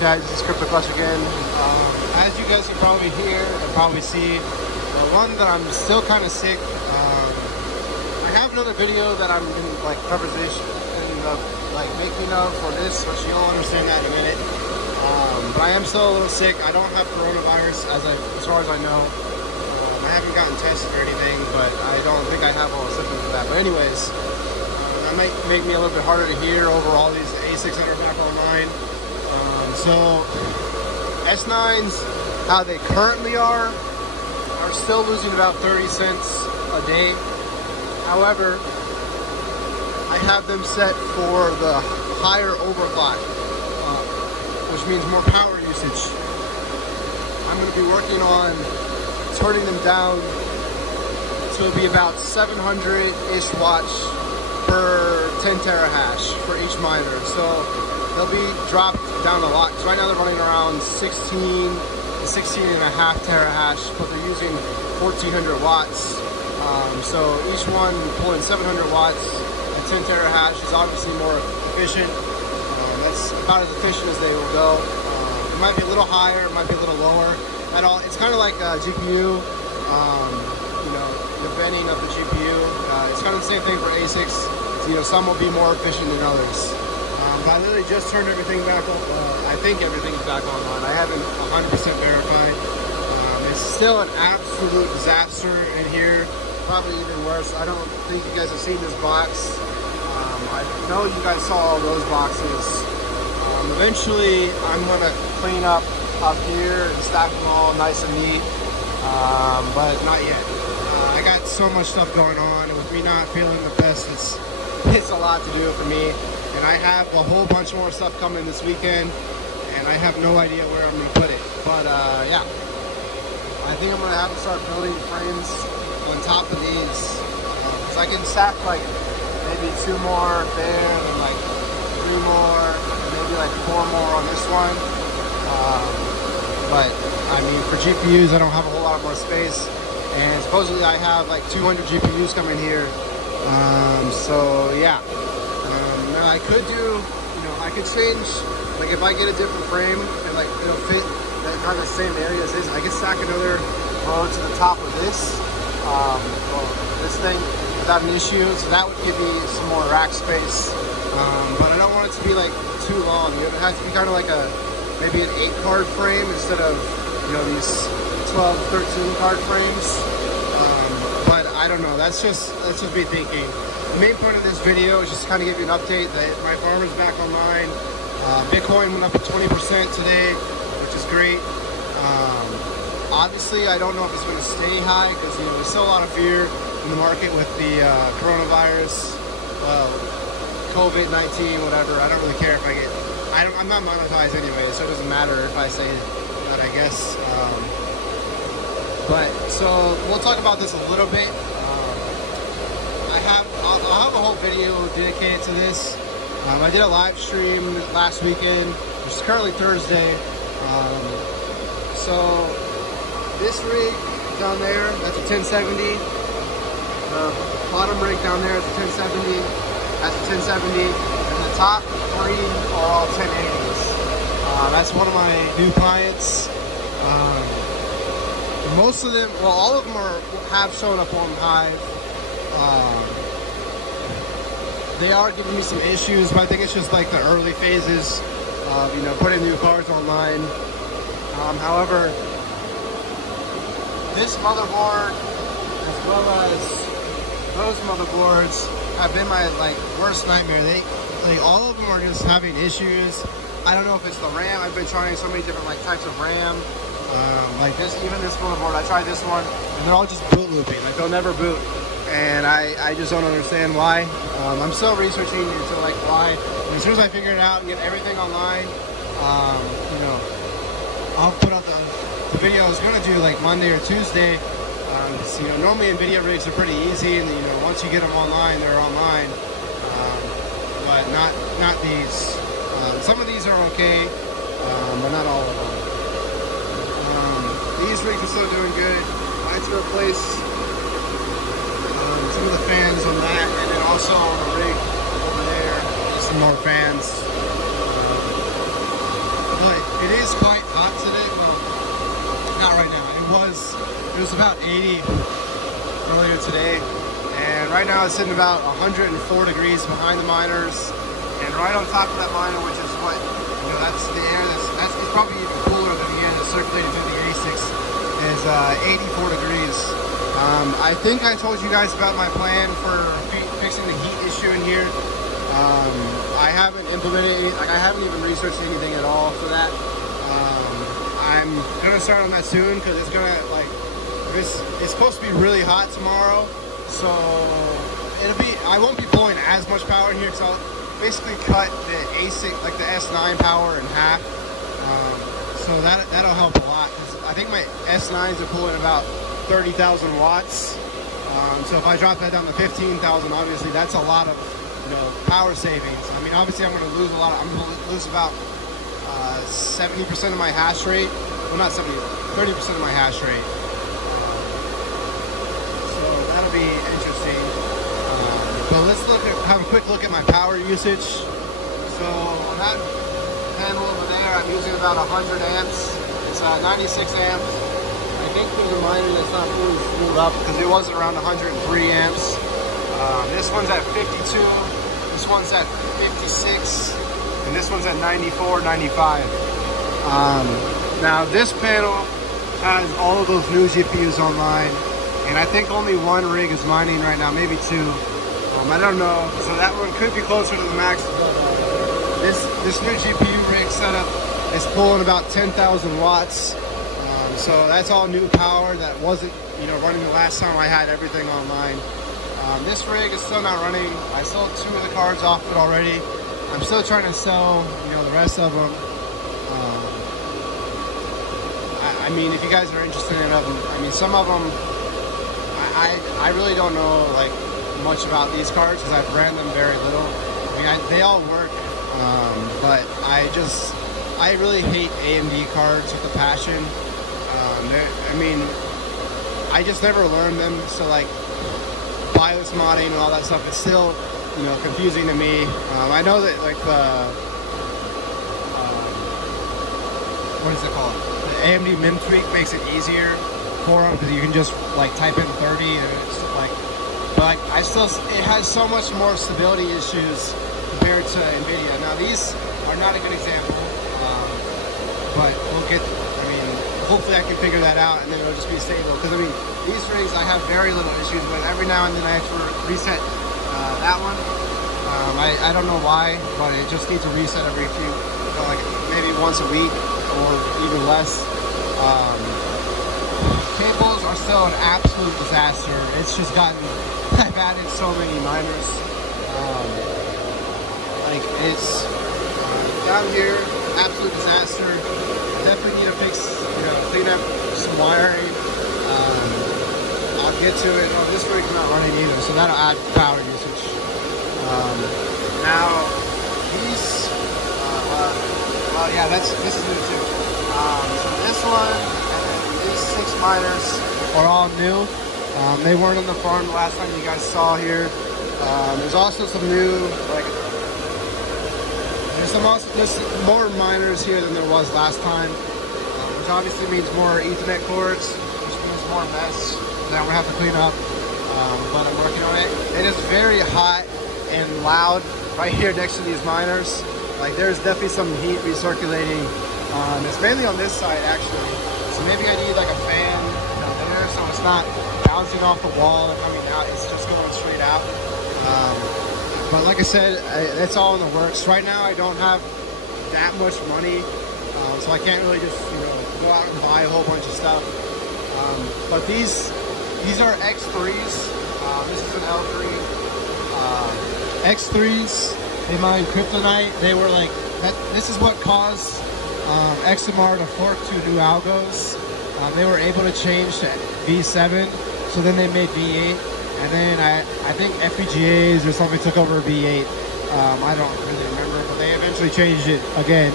guys? This is Crypto Clutch again. As you guys can probably hear and probably see, one that I'm still kind of sick. I have another video that I'm in like conversation of like making of for this, which you'll understand that in a minute. But I am still a little sick. I don't have coronavirus as far as I know. I haven't gotten tested or anything, but I don't think I have all the symptoms of that. But anyways, that might make me a little bit harder to hear over all these A6 that are back online. So S9s, how they currently are still losing about 30 cents a day. However, I have them set for the higher overclock, which means more power usage. I'm going to be working on turning them down to be about 700-ish watts per 10 terahash for each miner. So they'll be dropped down a lot. So right now they're running around 16 and a half terahash, but they're using 1400 watts. So each one pulling 700 watts at 10 terahash is obviously more efficient. That's about as efficient as they will go. It might be a little higher, it might be a little lower. It's kind of like a GPU, you know, the bending of the GPU. It's kind of the same thing for ASICs. So, you know, some will be more efficient than others. I literally just turned everything back on. I think everything is back online. I haven't 100% verified. It's still an absolute disaster in here. Probably even worse. I don't think you guys have seen this box. I know you guys saw all those boxes. Eventually, I'm gonna clean up here and stack them all nice and neat, but not yet. I got so much stuff going on, and with me not feeling the best, it's a lot to do for me. And I have a whole bunch more stuff coming this weekend, and I have no idea where I'm gonna put it. But yeah, I think I'm gonna have to start building frames on top of these, because I can stack like maybe 2 more there, and like 3 more, and maybe like 4 more on this one. But I mean, for GPUs, I don't have a whole lot more space, and supposedly I have like 200 GPUs coming here. So yeah, I could do, you know, I could change, like if I get a different frame and like it'll fit that kind of same area as this, I could stack another row to the top of this, this thing without an issue. So that would give me some more rack space. But I don't want it to be like too long. It has to be kind of like maybe an 8-card frame instead of, you know, these 12, 13 card frames. But I don't know. That's just me thinking. The main point of this video is just to kind of give you an update that my farm is back online. Bitcoin went up 20% today, which is great. Obviously, I don't know if it's going to stay high because, you know, there's still a lot of fear in the market with the coronavirus, COVID-19, whatever. I don't really care if I get. I'm not monetized anyway, so it doesn't matter if I say that, I guess. But so we'll talk about this a little bit. I'll have a whole video dedicated to this. I did a live stream last weekend, which is currently Thursday. So this rig down there, that's a 1070. The bottom rig down there is a 1070. That's a 1070. And the top 3 are all 1080s. That's one of my new clients. Most of them, well, all of them have shown up on Hive. They are giving me some issues, but I think it's just like the early phases of, you know, putting new cards online. However, this motherboard, as well as those motherboards, have been my like worst nightmare. All of them are just having issues. I don't know if it's the RAM. I've been trying so many different like types of RAM. Like this, even this motherboard, I tried this one, and they're all just boot looping. Like they'll never boot. And I just don't understand why. I'm still researching into like why. And as soon as I figure it out and get everything online, you know, I'll put out the video I was gonna do like Monday or Tuesday. So, you know, normally NVIDIA rigs are pretty easy, and you know, once you get them online, they're online. But not these. Some of these are okay, but not all of them. These rigs are still doing good. I had to replace some of the fans on that, and then also on the rig over there, some more fans. But not right now. It was about 80 earlier today, and right now it's sitting about 104 degrees behind the miners, and right on top of that miner, which is what, you know, that's the air that's it's probably even cooler than the air that's circulating through the A6, is 84 degrees. I think I told you guys about my plan for fixing the heat issue in here. I haven't implemented any, like I haven't even researched anything at all for that. I'm gonna start on that soon because it's gonna, like, it's supposed to be really hot tomorrow, so I won't be pulling as much power in here because I'll basically cut the A6, like the S9 power in half. So that'll help a lot. I think my S9s are pulling about 30,000 watts. So if I drop that down to 15,000, obviously that's a lot of, you know, power savings. I mean, obviously I'm going to lose a lot. I'm going to lose about 70% of my hash rate. Well, not 70, 30% of my hash rate. So that'll be interesting. But let's have a quick look at my power usage. So on that panel over there, I'm using about 100 amps. It's 96 amps. I think there's a miner that's not fully spooled up because it was around 103 amps. This one's at 52. This one's at 56. And this one's at 94, 95. Now this panel has all of those new GPUs online, and I think only one rig is mining right now, maybe two. I don't know. So that one could be closer to the max. This new GPU rig setup is pulling about 10,000 watts. So that's all new power that wasn't, you know, running the last time I had everything online. This rig is still not running. I sold 2 of the cards off it already. I'm still trying to sell, you know, the rest of them. I mean, if you guys are interested in them, I mean, some of them, I really don't know, like, much about these cards because I've ran them very little. I mean, they all work, but I really hate AMD cards with a passion. I mean, I just never learned them, so like BIOS modding and all that stuff is still, you know, confusing to me. I know that like the what is it called? The AMD MinTweak makes it easier for them because you can just like type in 30 and it's like, but it has so much more stability issues compared to NVIDIA. Now these are not a good example, but we'll get. Hopefully I can figure that out and then it'll just be stable. Because I mean, these rigs I have very little issues with. Every now and then I have to reset that one. I don't know why, but it just needs a reset every few, you know, like maybe once a week or even less. Cables are still an absolute disaster. It's just gotten, I've added so many miners. Like it's down here, absolute disaster. Definitely need to fix, you know, clean up some wiring. I'll get to it. Oh, this rig's not running either, so that'll add power usage. Now these, well, yeah, this is new too. So this one and then these 6 miners are all new. They weren't on the farm the last time you guys saw here. There's also some new, like. There's more miners here than there was last time, which obviously means more Ethernet cords, which means more mess that I'm gonna have to clean up. But I'm working on it. It is very hot and loud right here next to these miners. Like there's definitely some heat recirculating. It's mainly on this side actually. So maybe I need like a fan down there so it's not bouncing off the wall and coming out. It's just going straight out. But like I said, it's all in the works. Right now, I don't have that much money, so I can't really just, you know, go out and buy a whole bunch of stuff. But these are X3s. This is an L3. X3s, they mine kryptonite. They were like, this is what caused XMR to fork to new algos. They were able to change to V7, so then they made V8. And then I think FPGAs or something took over V8. I don't really remember, but they eventually changed it again.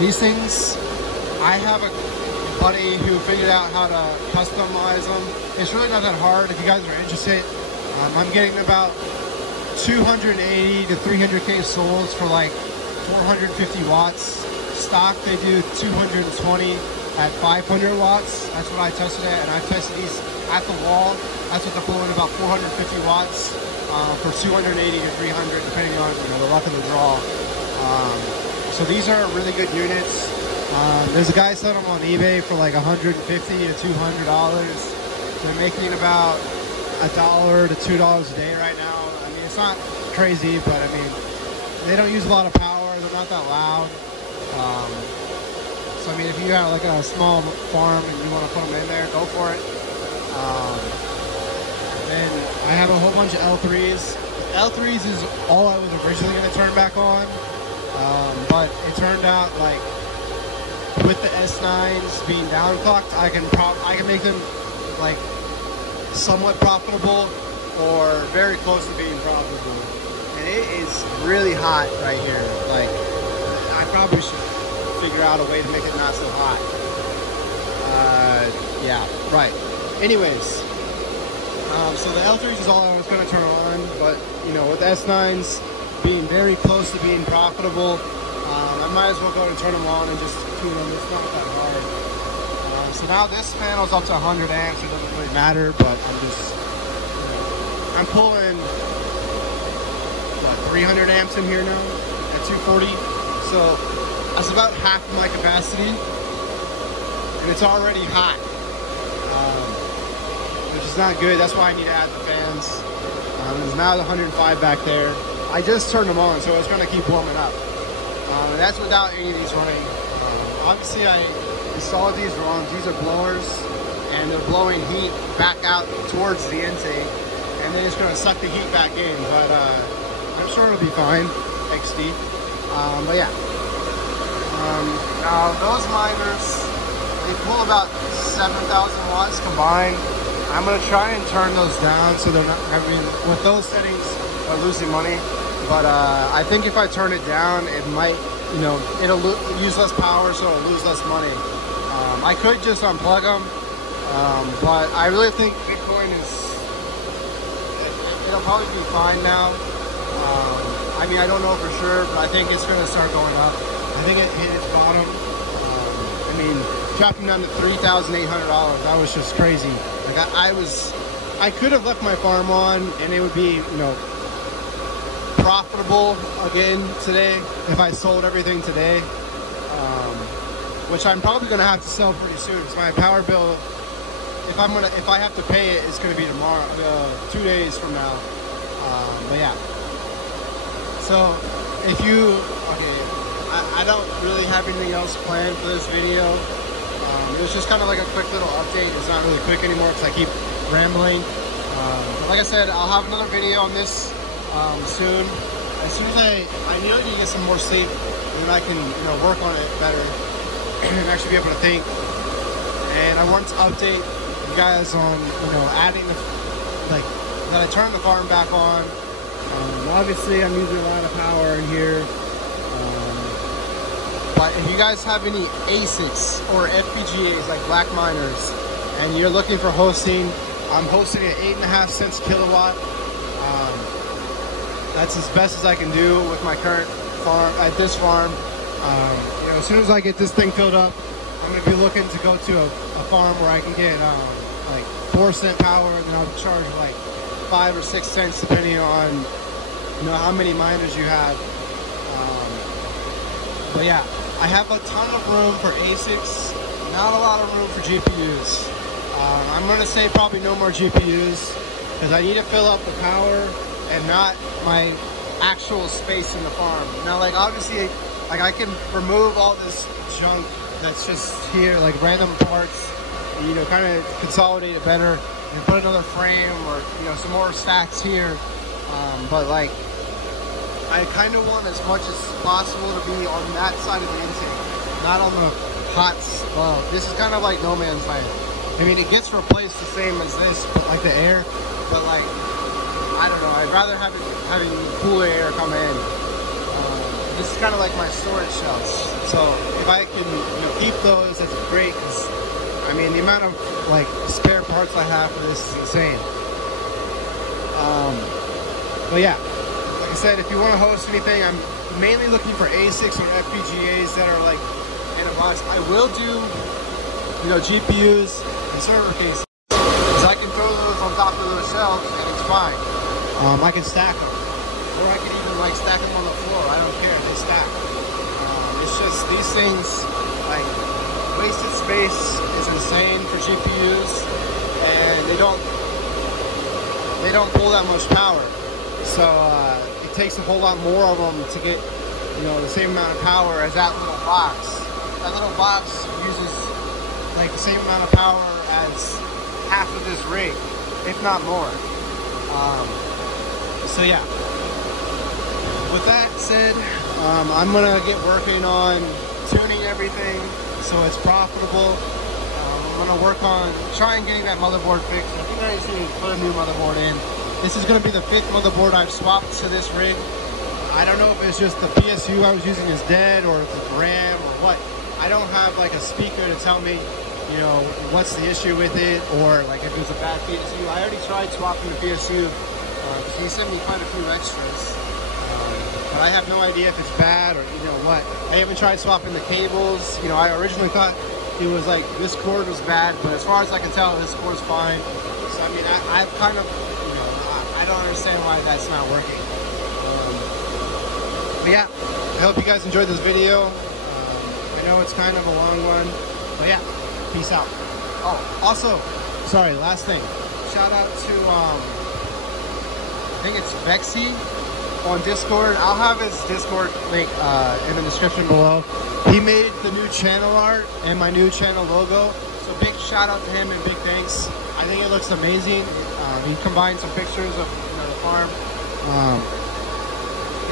These things, I have a buddy who figured out how to customize them. It's really not that hard if you guys are interested. I'm getting about 280 to 300K souls for like 450 watts. stock they do 220 at 500 watts. That's what I tested at, and I tested these at the wall. That's what they're pulling, about 450 watts for 280 or 300, depending on the luck of the draw. So these are really good units. There's a guy selling them on eBay for like $150 to $200. They're making about $1 to $2 a day right now. I mean, it's not crazy, but I mean, they don't use a lot of power. They're not that loud. So I mean, if you have like a small farm and you want to put them in there, go for it. Then I have a whole bunch of L3s. L3s is all I was originally going to turn back on, but it turned out like with the S9s being downclocked, I can make them like somewhat profitable or very close to being profitable. And it is really hot right here. Like, I probably should figure out a way to make it not so hot. Yeah, right. Anyways, so the L3s is all I was going to turn on, but with the S9s being very close to being profitable, I might as well go and turn them on and just tune them. It's not that hard. So now this panel's up to 100 amps. It doesn't really matter, but I'm pulling what, 300 amps in here now at 240. So that's about half of my capacity, and it's already hot, which is not good. That's why I need to add the fans. There's now 105 back there. I just turned them on, so it's going to keep warming up. And that's without any of these running. Obviously, I installed these wrong. These are blowers, and they're blowing heat back out towards the intake, and then it's going to suck the heat back in. But I'm sure it'll be fine. XD. But yeah. Now those miners, they pull about 7,000 watts combined. I'm going to try and turn those down so they're not, I mean, with those settings, are losing money. But I think if I turn it down, it might, it'll use less power, so it'll lose less money. I could just unplug them, but I really think Bitcoin it'll probably be fine now. I mean, I don't know for sure, but I think it's going to start going up. I think it hit its bottom. I mean, dropping down to $3,800. That was just crazy. Like I could have left my farm on, and it would be, profitable again today if I sold everything today, which I'm probably gonna have to sell pretty soon because my power bill, if I have to pay it, it's gonna be tomorrow, 2 days from now. But yeah. So if you I don't really have anything else planned for this video. It was just kind of like a quick little update. It's not really quick anymore because I keep rambling. But like I said, I'll have another video on this soon. As soon as I need to get some more sleep, then I can work on it better and actually be able to think. And I want to update you guys on adding that I turned the farm back on. Obviously I'm using a lot of power in here. But if you guys have any ASICs or FPGAs like Black Miners and you're looking for hosting, I'm hosting at 8.5 cents a kilowatt. That's as best as I can do with my current farm, at this farm. As soon as I get this thing filled up, I'm going to be looking to go to a farm where I can get like 4-cent power, and then I'll charge like 5 or 6 cents depending on how many miners you have. But yeah, I have a ton of room for ASICs, not a lot of room for GPUs. I'm going to say probably no more GPUs because I need to fill up the power and not my actual space in the farm. Now, like obviously, like I can remove all this junk that's just here, like random parts, kind of consolidate it better and put another frame or some more stacks here. But like, I kind of want as much as possible to be on that side of the intake, not on the hot. Well, this is kind of like no man's land. I mean, it gets replaced the same as this, but like the air. But like, I don't know. I'd rather have having cooler air come in. This is kind of like my storage shelves. So if I can, keep those, that's great. Cause I mean, the amount of like spare parts I have for this is insane. But yeah. Like I said, if you want to host anything, I'm mainly looking for ASICs or FPGAs that are like in a box. I will do, you know, GPUs and server cases, because I can throw those on top of those shelves and it's fine. I can stack them, or I can even like stack them on the floor. I don't care, they stack. It's just these things, like, wasted space is insane for GPUs, and they don't pull that much power. So it takes a whole lot more of them to get, you know, the same amount of power as that little box. That little box uses like the same amount of power as half of this rig, if not more. So yeah. With that said, I'm gonna get working on tuning everything so it's profitable. I'm gonna work on trying getting that motherboard fixed. I think I just need to put a new motherboard in. This is gonna be the 5th motherboard I've swapped to this rig. I don't know if it's just the PSU I was using is dead, or if it's RAM or what. I don't have like a speaker to tell me, you know, what's the issue with it, or like if it's a bad PSU. I already tried swapping the PSU. He sent me quite a few extras. But I have no idea if it's bad or, you know, what. I haven't tried swapping the cables. You know, I originally thought it was like this cord was bad, but as far as I can tell, this cord's fine. So I mean, I've kind of, you know, I don't understand why that's not working. But yeah, I hope you guys enjoyed this video. I know it's kind of a long one, but yeah, peace out. Oh, also, sorry, last thing. Shout out to, I think it's Vexy on Discord. I'll have his Discord link in the description below. He made the new channel art and my new channel logo, so big shout out to him and big thanks. I think it looks amazing. He combined some pictures of, you know, the farm.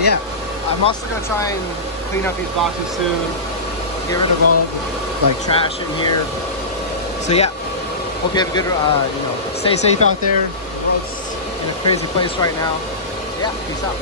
Yeah, I'm also gonna try and clean up these boxes soon, get rid of all like trash in here. So yeah, hope you have a good, you know, stay safe out there. The world's in a crazy place right now. Yeah, peace out.